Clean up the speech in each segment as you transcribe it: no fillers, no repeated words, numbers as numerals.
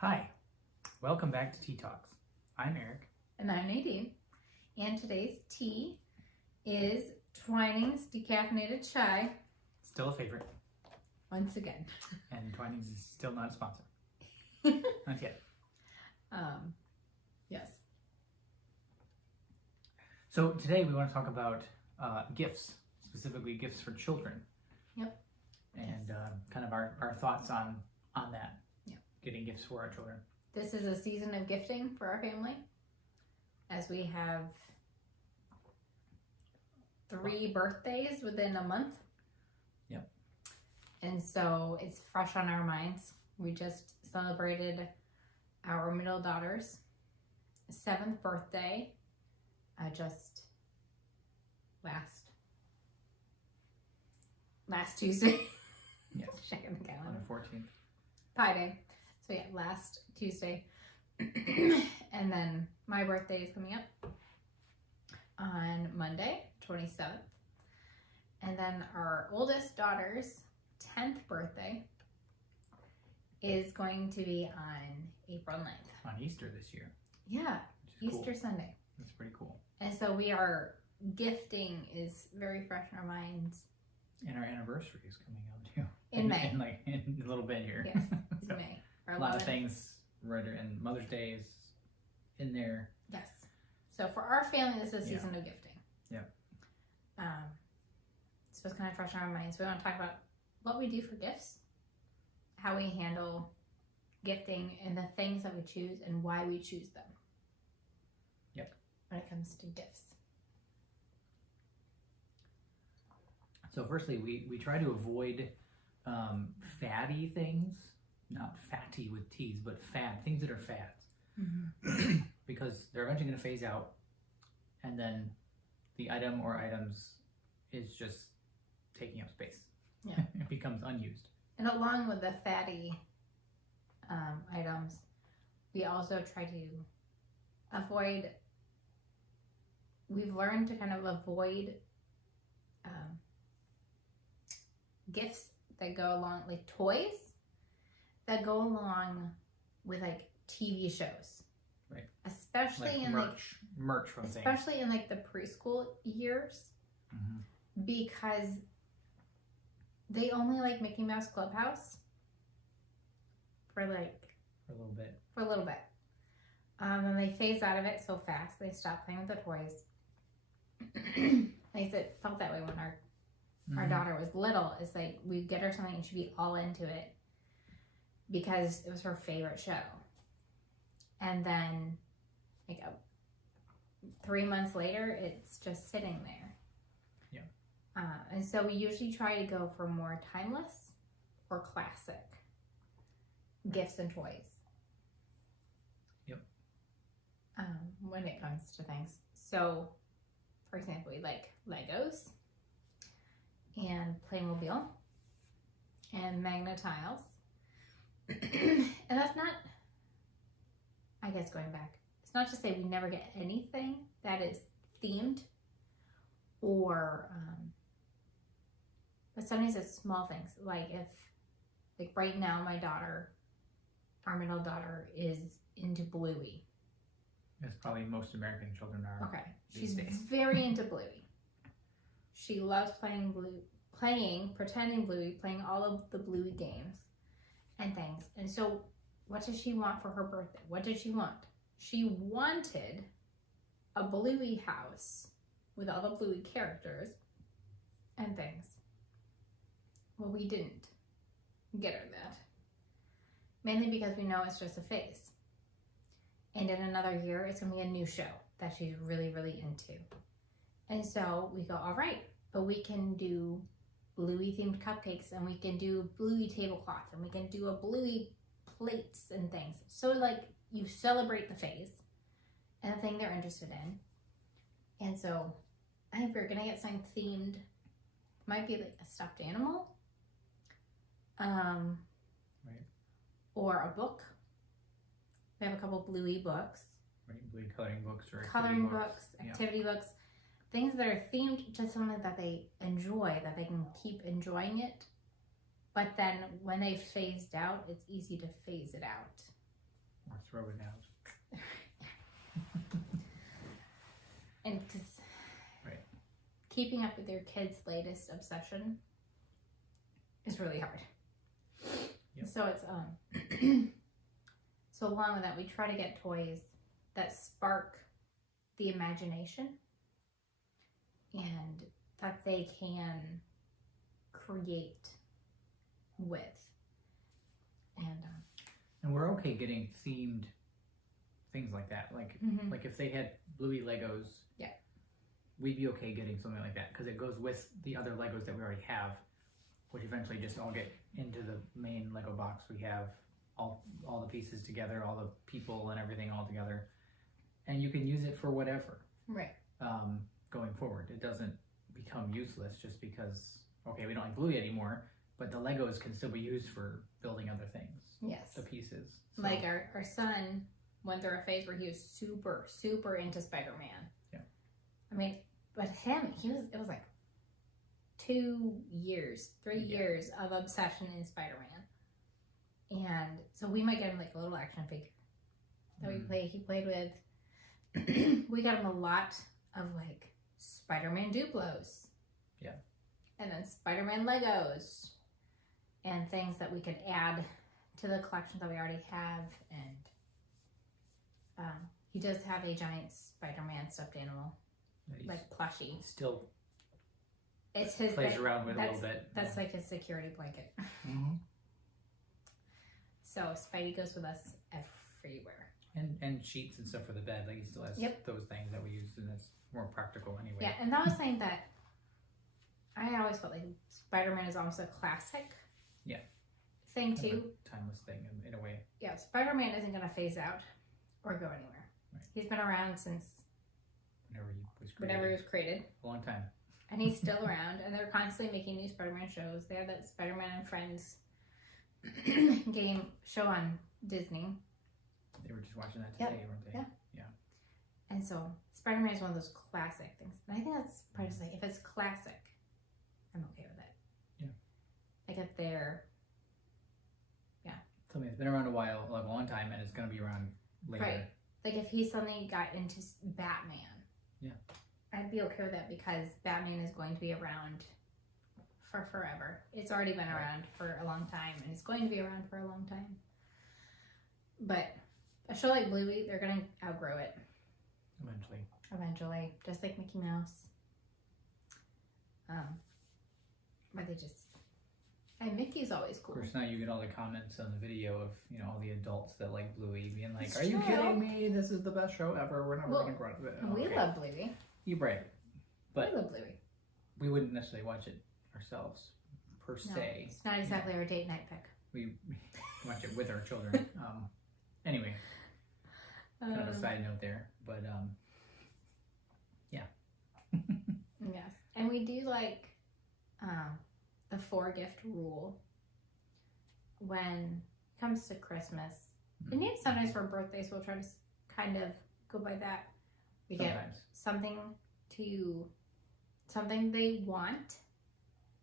Hi, welcome back to Tea Talks. I'm Eric. And I'm Nadine. And today's tea is Twinings Decaffeinated Chai. Still a favorite. Once again. And Twinings is still not a sponsor. Not yet. Yes. So today we want to talk about gifts, specifically gifts for children. Yep. And kind of our thoughts on that. Yep. Getting gifts for our children. This is a season of gifting for our family, as we have 3 birthdays within a month. Yep. And so it's fresh on our minds. We just celebrated our middle daughter's 7th birthday just last Tuesday. Yes. Checking the calendar. On the 14th. Pi Day. So yeah, last Tuesday. And then my birthday is coming up on Monday, 27th. And then our oldest daughter's 10th birthday is going to be on April 9th. On Easter this year. Yeah, Easter cool. Sunday. That's pretty cool. And so gifting is very fresh in our minds. And our anniversary is coming up too. In May. In a little bit here. Yes, So, in May. a lot of things right, and Mother's Day is in there. Yes. So for our family, this is a season of gifting. Yeah. So it's kind of fresh on our minds. We want to talk about what we do for gifts, how we handle gifting, and the things that we choose and why we choose them. Yep. When it comes to gifts. So firstly, we try to avoid fatty things, not fatty with T's, but things that are fads. Mm-hmm. Because they're eventually going to phase out, and then the item or items is just taking up space. Yeah. It becomes unused. And along with the fatty items, we also try to avoid, we've learned to kind of avoid gifts that go along, like toys that go along with like TV shows. Right. Especially like in merch from things. especially in like the preschool years, because they only like Mickey Mouse Clubhouse for a little bit. And they phase out of it so fast. They stop playing with the toys. At least it felt that way when our daughter was little. It's like we'd get her something and she'd be all into it because it was her favorite show. And then like 3 months later, it's just sitting there. Yeah. And so we usually try to go for more timeless or classic gifts and toys. Yep. When it comes to things. So, for example, we like Legos and Playmobil and Magnetiles. And that's not, I guess going back, it's not to say we never get anything that is themed or, but sometimes it's small things. Like right now our middle daughter is into Bluey. That's probably most American children are. Okay. these She's days. very into Bluey. She loves pretending Bluey, playing all of the Bluey games and things. And so what does she want for her birthday? What did she want? She wanted a Bluey house with all the Bluey characters and things. Well, we didn't get her that. Mainly because we know it's just a phase. And in another year, it's going to be a new show that she's really, really into. And so we go, all right, but we can do Bluey themed cupcakes, and we can do Bluey tablecloth, and we can do a Bluey plates and things. So like you celebrate the phase and the thing they're interested in. And so I think we're going to get something themed. Might be like a stuffed animal. Right. Or a book. We have a couple Bluey books. Right, Bluey coloring books or Coloring books, Yeah. activity books. Things that are themed to something that they enjoy, that they can keep enjoying it. But then when they phased out, it's easy to phase it out. Or throw it out. And just Right. keeping up with your kids' latest obsession is really hard. Yep. So it's so along with that, we try to get toys that spark the imagination and that they can create with. And we're okay getting themed things like that. Like like if they had Bluey Legos, yeah, we'd be okay getting something like that because it goes with the other Legos that we already have, which eventually just all get into the main Lego box. We have all the pieces together, all the people and everything all together, and you can use it for whatever. Right. Going forward, it doesn't become useless just because we don't like Bluey anymore, but the Legos can still be used for building other things. Yes. The pieces. So, Like our son went through a phase where he was super into Spider-Man. Yeah. I mean, but it was like 2 years, 3 years of obsession in Spider-Man. And so we might get him like a little action figure that he played with. We got him a lot of like Spider-Man Duplos. Yeah. And then Spider-Man Legos. And things that we could add to the collections that we already have. And he does have a giant Spider-Man stuffed animal. Like plushie. Still it's his plays around with a little bit. That's like his security blanket. So Spidey goes with us everywhere. And sheets and stuff for the bed. Like he still has those things that we use, and it's more practical anyway. Yeah, and that was something that I always felt like Spider-Man is almost a classic. Yeah. Thing Kind too. of a timeless thing in a way. Yeah, Spider-Man isn't going to phase out or go anywhere. Right. He's been around since whenever he was created. A long time. And he's still around, and they're constantly making new Spider-Man shows. They have that Spider-Man and Friends game show on Disney. They were just watching that today, weren't they? Yeah. And so Spider-Man is one of those classic things. And I think that's part of the if it's classic, I'm okay with it. Yeah. Like if they're Something that's been around a while, like a long time, and it's going to be around later. Right. Like if he suddenly got into Batman. Yeah. I'd be okay with that because Batman is going to be around for forever. It's already been around for a long time, and it's going to be around for a long time. But a show like Bluey, they're going to outgrow it. Eventually. Just like Mickey Mouse. But they just... And Mickey's always cool. Of course, now you get all the comments on the video of, all the adults that like Bluey being like, It's are you true. kidding me? This is the best show ever. We're never going to grow up with it. We love Bluey. You're right. But we love Bluey. We wouldn't necessarily watch it ourselves, per se. It's not exactly our date night pick. We watch it with our children. Anyway, kind of a side note there. But, yeah. Yes. And we do like the 4-gift rule when it comes to Christmas. And even sometimes for birthdays, we'll try to kind of go by that. We get something they want,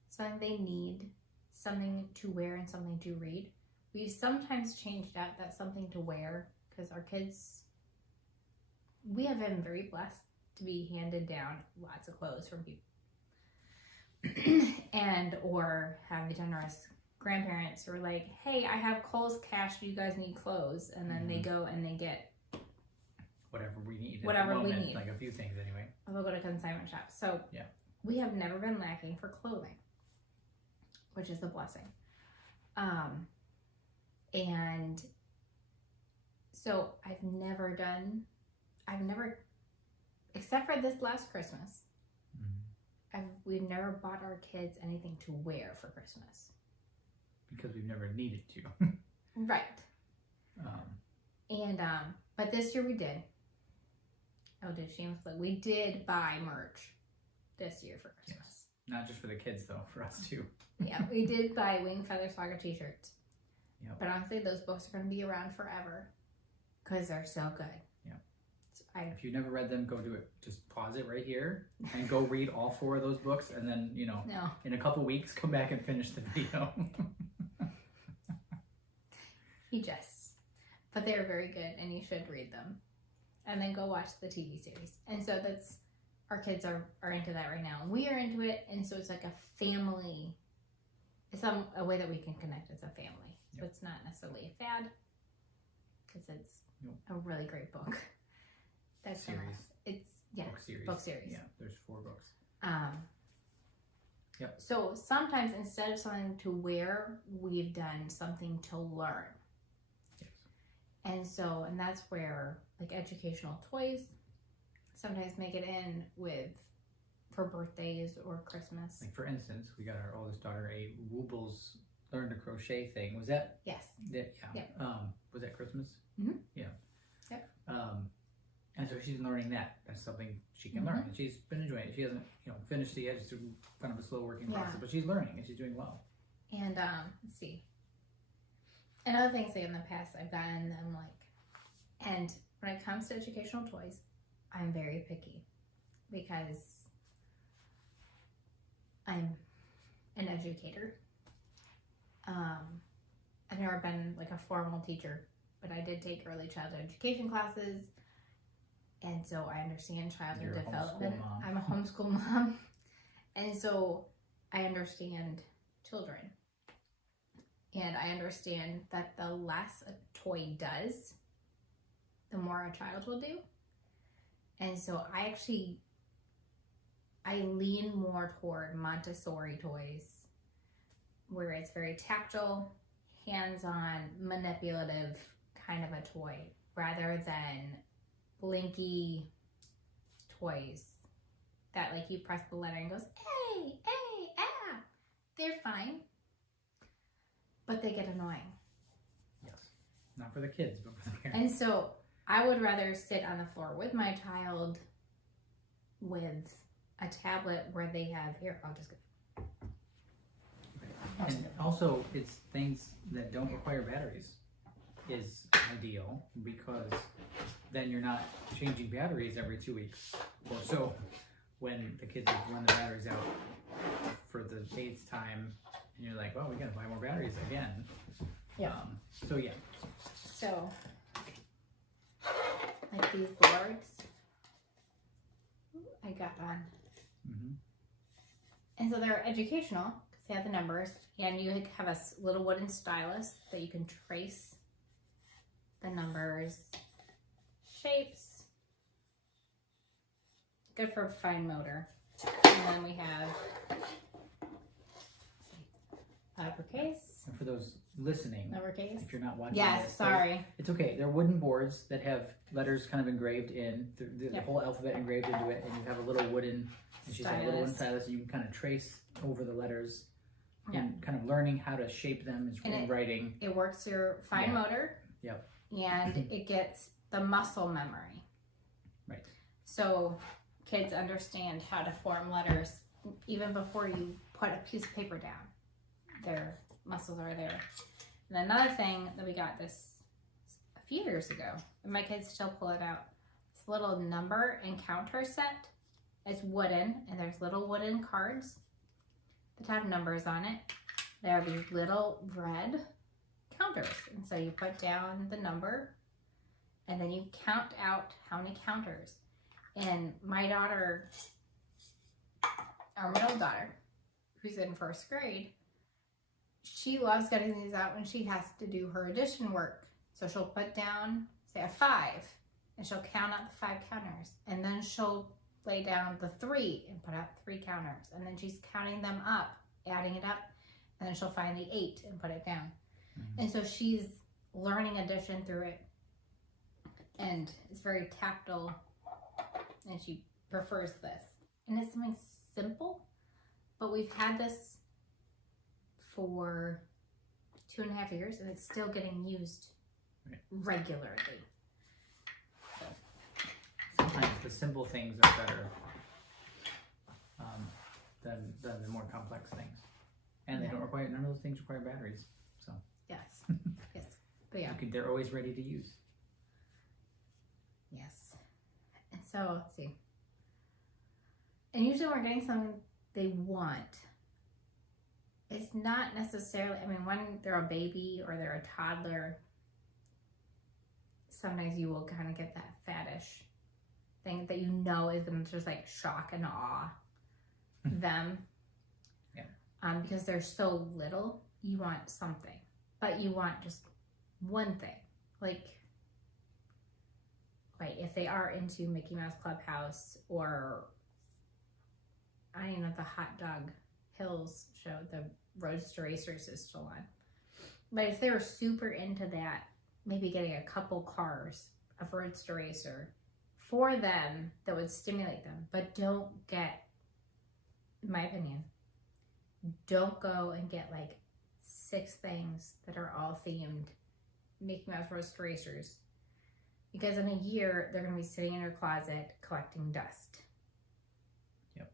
something they need, something to wear, and something to read. We've sometimes changed out that something to wear because our kids, we have been very blessed to be handed down lots of clothes from people. And or have the generous grandparents who are like, hey, I have Kohl's cash, do you guys need clothes? And then they go and they get whatever we need. Whatever we need. Like a few things anyway. Or they'll go to consignment shops. So yeah, we have never been lacking for clothing, which is a blessing. And so I've never, except for this last Christmas, we've never bought our kids anything to wear for Christmas. Because we've never needed to. Right. But this year we did. We did buy merch this year for Christmas. Yes. Not just for the kids though, for us too. Yeah, we did buy Wing Feather Saga t-shirts. Yep. But honestly, those books are going to be around forever because they're so good. Yeah. So if you've never read them, go do it. Just pause it right here and go read all 4 of those books, and then in a couple weeks, come back and finish the video. He jests. but they're very good and you should read them. And then go watch the TV series. And so that's, our kids are into that right now. We are into it, and so it's like a family. It's a way that we can connect as a family. So it's not necessarily a fad, because it's a really great book. That's series. It's book series. Yeah, there's 4 books. So sometimes instead of something to wear, we've done something to learn. Yes. And that's where like educational toys sometimes make it in for birthdays or Christmas. Like for instance, we got our oldest daughter a Woobles Learn to Crochet thing. Was that? Yes. Yeah. Yep. Was that Christmas? Mm-hmm. Yeah. Yep. And so she's learning that. That's something she can learn, and she's been enjoying it. She hasn't, finished it yet. It's kind of a slow working process, but she's learning and she's doing well. And let's see. And other things like in the past I've gotten them and when it comes to educational toys, I'm very picky because I'm an educator. I've never been like a formal teacher, but I did take early childhood education classes, and so I understand childhood development. I'm a homeschool mom, and so I understand children, and I understand that the less a toy does, the more a child will do. And so I lean more toward Montessori toys, where it's very tactile, hands-on, manipulative kind of a toy, rather than blinky toys that like you press the letter and goes, A, ah. They're fine, but they get annoying. Yes. Not for the kids, but for the parents. And so I would rather sit on the floor with my child with a tablet where they have, here, I'll just go. And also, it's things that don't require batteries is ideal, because then you're not changing batteries every 2 weeks or so when the kids have run the batteries out for the 8th time, and you're like, well, we gotta buy more batteries again. Yeah. So yeah. So, like these boards, I got on. Mm-hmm. And so they're educational because they have the numbers, and you have a little wooden stylus that you can trace the numbers, shapes. Good for fine motor. And then we have uppercase. And for those listening, Lowercase. if you're not watching Yes, this, sorry. it's okay. They're wooden boards that have letters kind of engraved in, the whole alphabet engraved into it, and you have a little wooden, and she's got a little wooden stylus, and you can kind of trace over the letters and kind of learning how to shape them in writing. It works your fine motor. Yep. And it gets the muscle memory. Right. So kids understand how to form letters even before you put a piece of paper down. Their muscles are there. And another thing that we got this a few years ago, and my kids still pull it out, this little number and counter set. It's wooden, and there's little wooden cards that have numbers on it. There are these little red counters, and so you put down the number, and then you count out how many counters. And my daughter, our middle daughter, who's in 1st grade, she loves getting these out when she has to do her addition work. So she'll put down, say, a 5, and she'll count out the 5 counters, and then she'll lay down the 3 and put out 3 counters, and then she's counting them up, adding it up, and then she'll find the 8 and put it down. Mm-hmm. And so she's learning addition through it, and it's very tactile, and she prefers this. And it's something simple, but we've had this for 2.5 years, and it's still getting used regularly. So. Sometimes the simple things are better than the more complex things, and they don't require, none of those things require batteries. So yes, yes, but yeah, they're always ready to use. Yes, and so let's see. And usually, when we're getting something they want, it's not necessarily. I mean, when they're a baby or they're a toddler, sometimes you will kind of get that faddish thing that you know is going to just like shock and awe them. Yeah. Because there's so little, you want something, but you want just one thing. Like, right, if they are into Mickey Mouse Clubhouse or I don't know, the Hot Dog Hills show, the Roadster Racers is still on. But if they're super into that, maybe getting a couple cars of Roadster Racer for them that would stimulate them. But don't get, in my opinion, don't go and get like 6 things that are all themed Mickey Mouse Roadster Racers. Because in a year, they're going to be sitting in your closet collecting dust. Yep.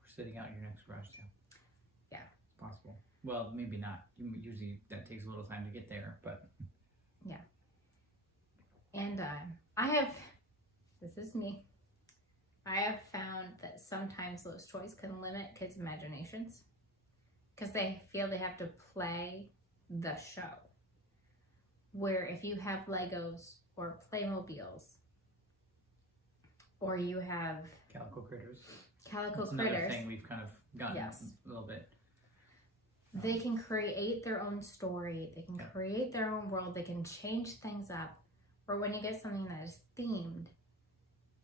We're sitting out your next garage sale. Yeah. Possible. Well, maybe not. Usually that takes a little time to get there, but... Yeah. And I have, this is me, I have found that sometimes those toys can limit kids' imaginations because they feel they have to play the show. Where if you have Legos or Playmobiles, or you have Calico Critters. Calico That's Critters. another thing we've kind of gotten Yes. a little bit. They can create their own story. They can create their own world. They can change things up. Or when you get something that is themed,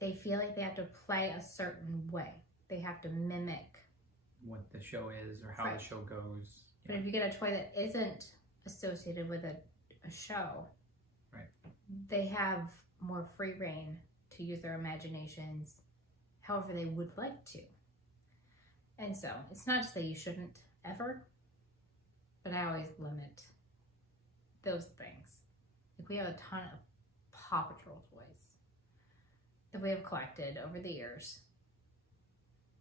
they feel like they have to play a certain way. They have to mimic what the show is or how Right. the show goes. But if you get a toy that isn't associated with a show, Right. they have more free reign to use their imaginations however they would like to. And so it's not to say you shouldn't ever, but I always limit those things. Like we have a ton of Paw Patrol toys that we have collected over the years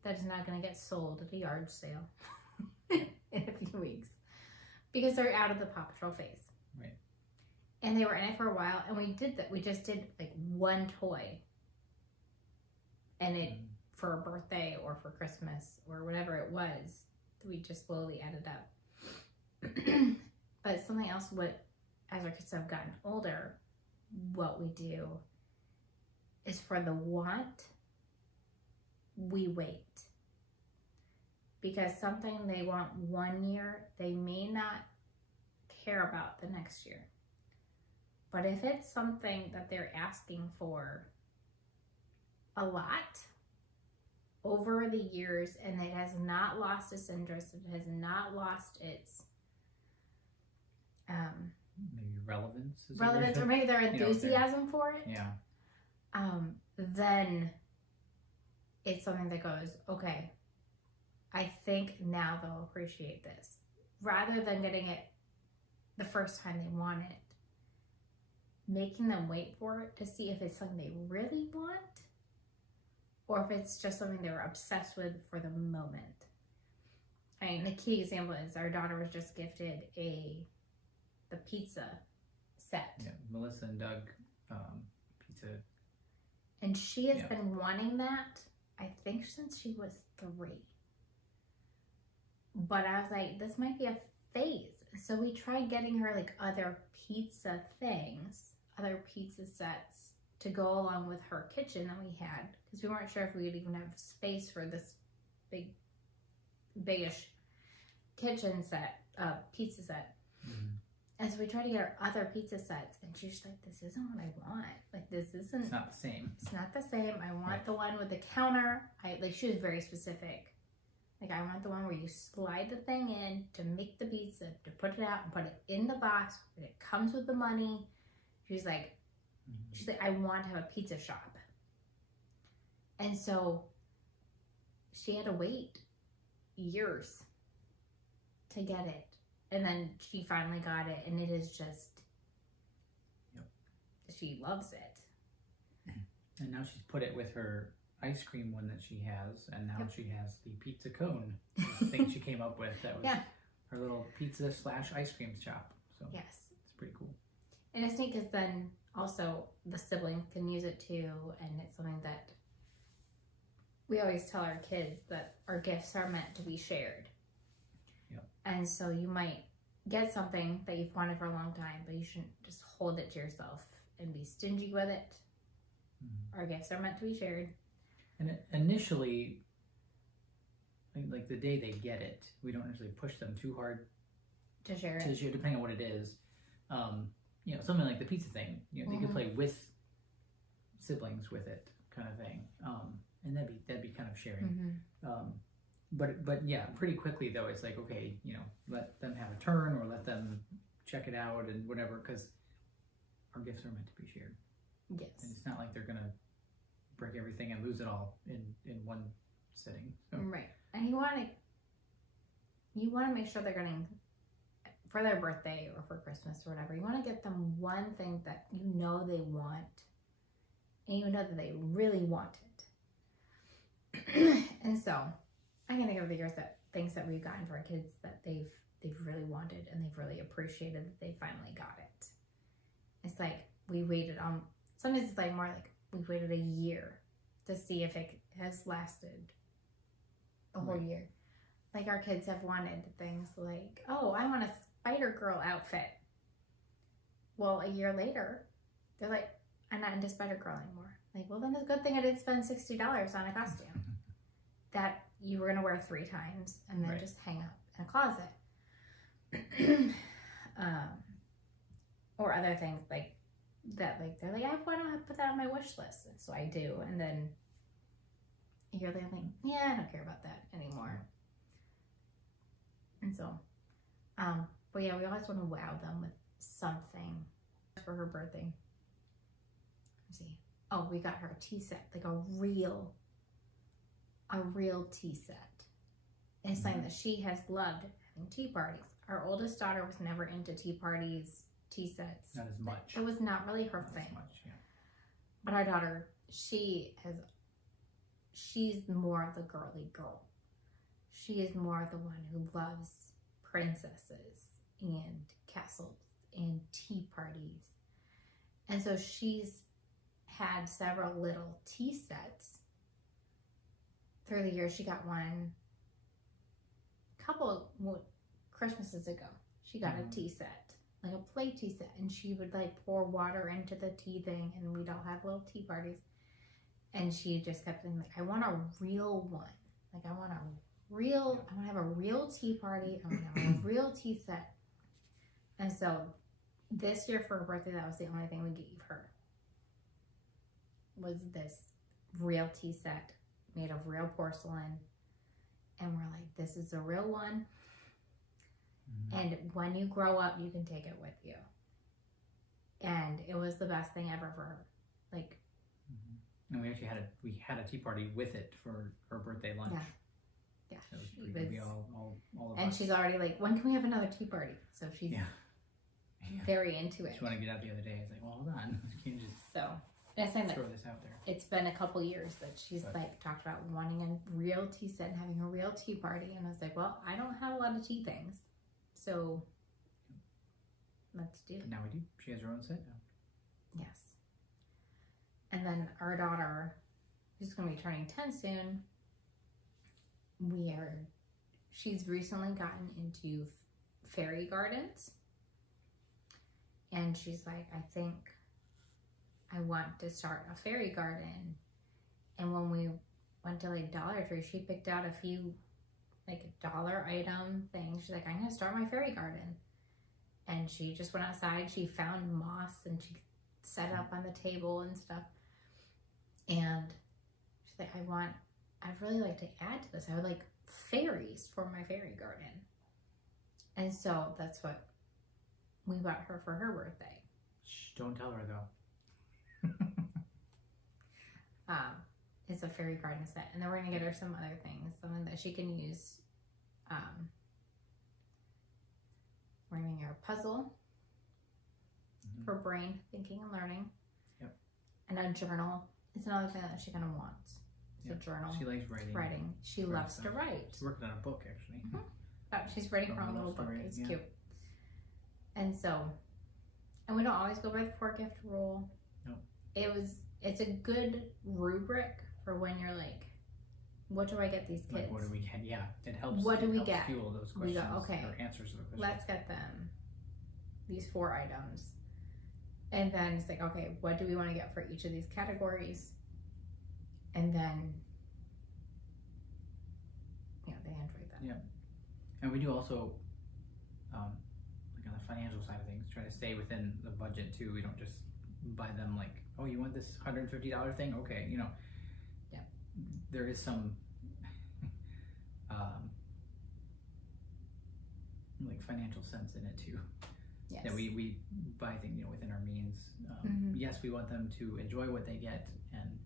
that is not going to get sold at a yard sale in a few weeks because they're out of the Paw Patrol phase. Right. And they were in it for a while, and we did that. We just did like one toy, and it for a birthday or for Christmas or whatever it was, we just slowly added up. But something else, as our kids have gotten older, what we do is for the want, we wait. Because something they want one year, they may not care about the next year. But if it's something that they're asking for a lot over the years and it has not lost its interest, it has not lost its maybe relevance. or maybe their enthusiasm for it, Yeah. then it's something that goes, okay, I think now they'll appreciate this. Rather than getting it the first time they want it, making them wait for it to see if it's something they really want or if it's just something they were obsessed with for the moment. I mean, the key example is our daughter was just gifted the pizza set. Yeah, Melissa and Doug pizza. And she has been wanting that, I think, since she was 3. But I was like, this might be a phase. So we tried getting her like other pizza things, other pizza sets to go along with her kitchen that we had, because we weren't sure if we would even have space for this bigish kitchen set, pizza set. Mm-hmm. And so we tried to get her other pizza sets, and she's just like, this isn't what I want. Like, this isn't. It's not the same. It's not the same. I want Right. the one with the counter. She was very specific. Like, I want the one where you slide the thing in to make the pizza, to put it out and put it in the box, and it comes with the money. She's like, I want to have a pizza shop. And so she had to wait years to get it. And then she finally got it, and it is just, she loves it. And now she's put it with her ice cream one that she has, and now she has the pizza cone thing she came up with. That was her little pizza / ice cream shop. So yes, it's pretty cool. And it's neat because then also the sibling can use it too, and it's something that we always tell our kids that our gifts are meant to be shared. Yep. And so you might get something that you've wanted for a long time, but you shouldn't just hold it to yourself and be stingy with it. Our gifts are meant to be shared. And initially, like the day they get it, we don't usually push them too hard To share it. to share, depending on what it is. You know, something like the pizza thing. You know, they could play with siblings with it, kind of thing. And that'd be kind of sharing. But yeah, pretty quickly though, it's like, okay, you know, let them have a turn or let them check it out and whatever, because our gifts are meant to be shared. Yes. And it's not like they're gonna break everything and lose it all in one sitting. So. Right. And you want to make sure they're getting, for their birthday or for Christmas or whatever, you want to get them one thing that you know they want, and you know that they really want it. And so I can think of the years that things that we've gotten for our kids that they've really wanted and they've really appreciated that they finally got it. It's like we waited on, sometimes it's like more like we waited a year to see if it has lasted the whole year. Like our kids have wanted things like, oh, I want a Spider-Girl outfit. Well, a year later, they're like, I'm not into Spider-Girl anymore. Like, well, then it's a good thing I didn't spend $60 on a costume that you were going to wear 3 times and then just hang up in a closet. Or other things like that, like they're like, I want to put that on my wish list. And so I do. And then a year later, I'm like, yeah, I don't care about that anymore. And so, but yeah, we always want to wow them with something for her birthday. Let's see. Oh, we got her a tea set, like a real tea set. And it's something that she has loved, having tea parties. Our oldest daughter was never into tea parties, tea sets. Not as much. It was not really her thing. As much, yeah. But our daughter, she's more of the girly girl. She is more the one who loves princesses and castles and tea parties. And so she's had several little tea sets through the years. She got one a couple Christmases ago. She got a tea set, like a play tea set, and she would like pour water into the tea thing, and we'd all have little tea parties. And she just kept saying, like, I want a real one. Like, I want to have a real tea party. I want to have a real tea set. And so this year for her birthday, that was the only thing we gave her, was this real tea set made of real porcelain. And we're like, this is a real one. And when you grow up, you can take it with you. And it was the best thing ever for her. Like, and we actually had a tea party with it for her birthday lunch. Yeah. So it was pretty good. We all of and us. she's already like, when can we have another tea party? So she's very into it. She wanted to get out the other day. I was like, well, hold on. You can't just and I said throw this out there. It's been a couple years that she's like talked about wanting a real tea set and having a real tea party. And I was like, well, I don't have a lot of tea things. So let's do it. Now we do. She has her own set now. Yes. And then our daughter, who's going to be turning 10 soon, she's recently gotten into fairy gardens. And she's like, I think I want to start a fairy garden. And when we went to like Dollar Tree, she picked out a few like dollar item things. She's like, I'm going to start my fairy garden. And she just went outside. She found moss and she set it up on the table and stuff. And she's like, I'd really like to add to this. I would like fairies for my fairy garden. And so that's what we bought her for her birthday. Shh, don't tell her though. It's a fairy garden set. And then we're going to get her some other things, something that she can use. We're going to get her a puzzle for brain thinking and learning. Yep. And a journal. It's another thing that she's going to want. It's a journal. She likes writing. She loves to write. She's working on a book, actually. She's writing her own little book. Story, It's cute. And so, and we don't always go by the 4-gift rule. No. It's a good rubric for when you're like, what do I get these kids? Like, what do we get? Yeah, it helps. What do we get? Fuel those questions. Okay. Or answers to the questions. Let's get them these 4 items. And then it's like, okay, what do we want to get for each of these categories? And then, yeah, they handwrite that. Yeah. And we do also, like on the financial side of things, try to stay within the budget too. We don't just buy them like, oh, you want this $150 thing? Okay, you know. Yeah. There is some like financial sense in it too. Yes. That we buy things, you know, within our means. Yes, we want them to enjoy what they get and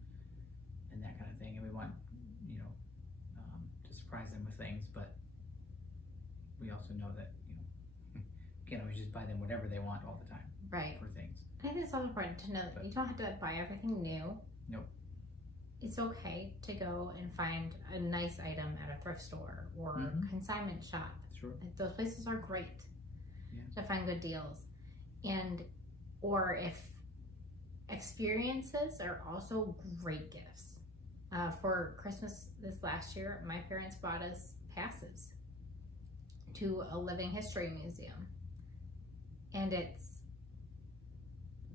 that kind of thing, and we want, you know, to surprise them with things, but we also know that, you know, you can't always just buy them whatever they want all the time. Right. For things. I think it's also important to know that you don't have to buy everything new. Nope. It's okay to go and find a nice item at a thrift store or consignment shop. Sure. Those places are great Yeah. to find good deals. And, or if experiences are also great gifts. For Christmas this last year, my parents bought us passes to a living history museum. And it's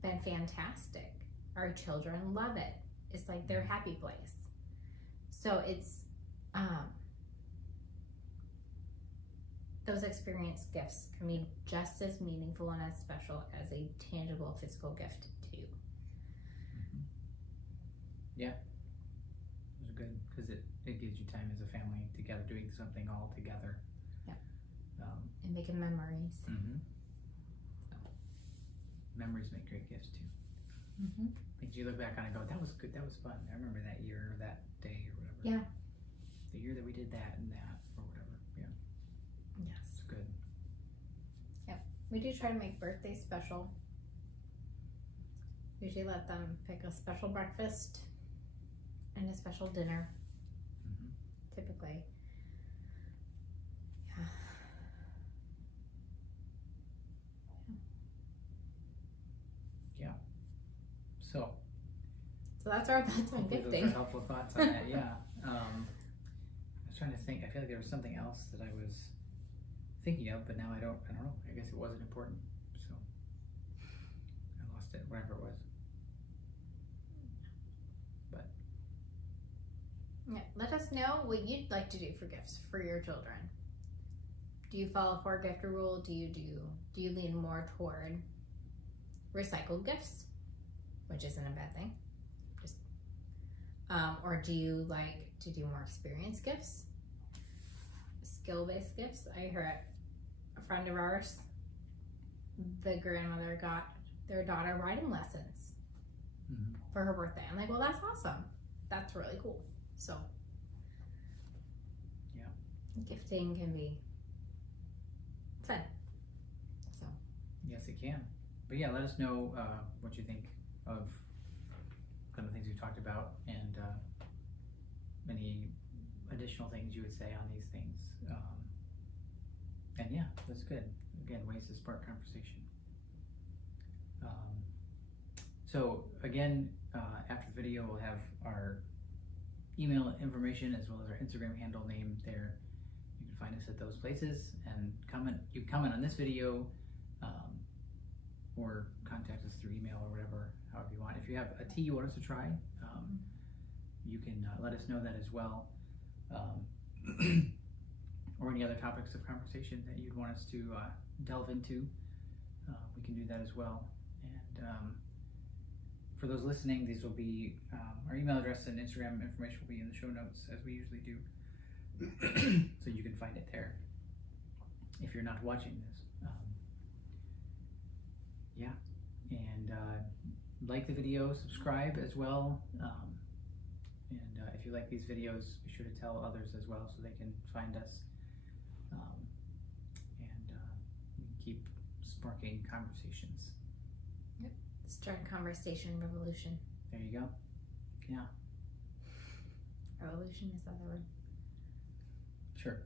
been fantastic. Our children love it. It's like their happy place. So it's, those experience gifts can be just as meaningful and as special as a tangible physical gift too. Yeah. Those are good because it gives you time as a family together doing something all together. Yeah. And making memories. Memories make great gifts too. Things you look back on and go, that was good, that was fun. I remember that year or that day or whatever. Yeah. The year that we did that and that or whatever. Yeah. Yes. It's good. Yep. We do try to make birthdays special. Usually let them pick a special breakfast and a special dinner. Typically. Yeah. So that's our thoughts on hopefully gifting. those are helpful thoughts on that. Yeah. I was trying to think. I feel like there was something else that I was thinking of, but now I don't know. I guess it wasn't important, so I lost it, whatever it was. But yeah, let us know what you'd like to do for gifts for your children. Do you follow 4-gift rule? Do you lean more toward recycled gifts, which isn't a bad thing? Just or do you like to do more experience gifts, skill-based gifts? I heard a friend of ours, the grandmother got their daughter riding lessons for her birthday. I'm like, well, that's awesome. That's really cool. So yeah, gifting can be fun. So yes, it can. But yeah, let us know what you think of kind of things we've talked about and any additional things you would say on these things. And yeah, that's good. Again, ways to spark conversation. So again, after the video, we'll have our email information as well as our Instagram handle name there. You can find us at those places and comment. You can comment on this video or contact us through email or whatever, however you want. If you have a tea you want us to try, you can let us know that as well. Or any other topics of conversation that you'd want us to delve into, we can do that as well. And for those listening, these will be our email address and Instagram information will be in the show notes as we usually do. So you can find it there if you're not watching this. Yeah, and like the video, subscribe as well. And if you like these videos, be sure to tell others as well so they can find us. We keep sparking conversations. Yep. Start a conversation revolution. There you go. Yeah. Revolution, is that the word? Sure.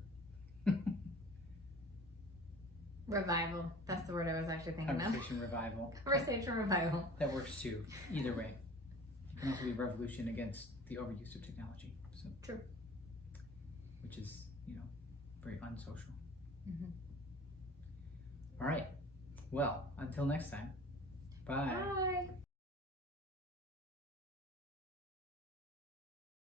Revival. That's the word I was actually thinking of. Conversation revival. Conversation revival. That works too. Either way. It can also be revolution against the overuse of technology. So true. Which is, very unsocial. Mm-hmm. All right. Well, until next time. Bye. Bye.